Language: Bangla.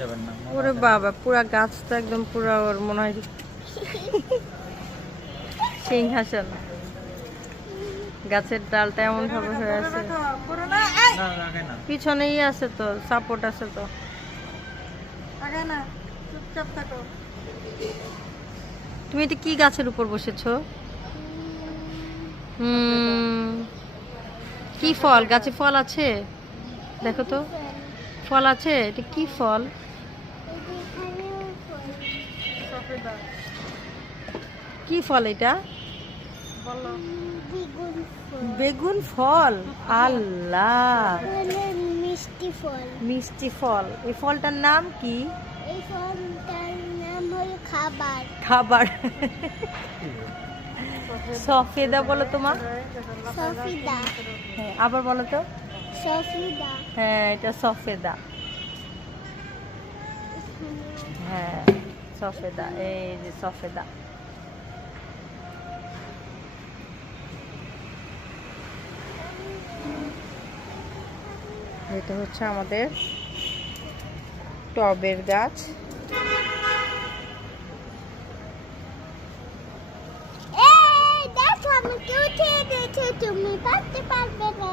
যাবেন না। ওরে বাবা, পুরা গাছটা একদম পুরা ওর মনে হয় সিংহাসন। গাছের ডালটা এমন ভাবে হয়ে আছে, না রাখে না। পিছনেই আছে তো, সাপোর্ট আছে তো। তুমি এটা কি গাছের উপর বসেছো? কি ফল? গাছে ফল আছে? দেখো তো, ফল আছে। এটা কি ফল? কি ফল এটা? বেগুন ফল। আল্লাহ, মিষ্টি ফল। মিষ্টি ফল। এই ফলটার নাম কি? এই ফলটার নাম হলো খাবার। খাবার। সফেদা বলো তোমার। সফিদা। হ্যাঁ, আবার বলো তো। সফিদা। হ্যাঁ, এটা সফেদা। হ্যাঁ, সফেদা। এই যে সফেদা। এটা হচ্ছে আমাদের টবের গাছ। এই দেখো, আমি উঠিয়ে দিয়েছি, তুমি পারতে পারবে না।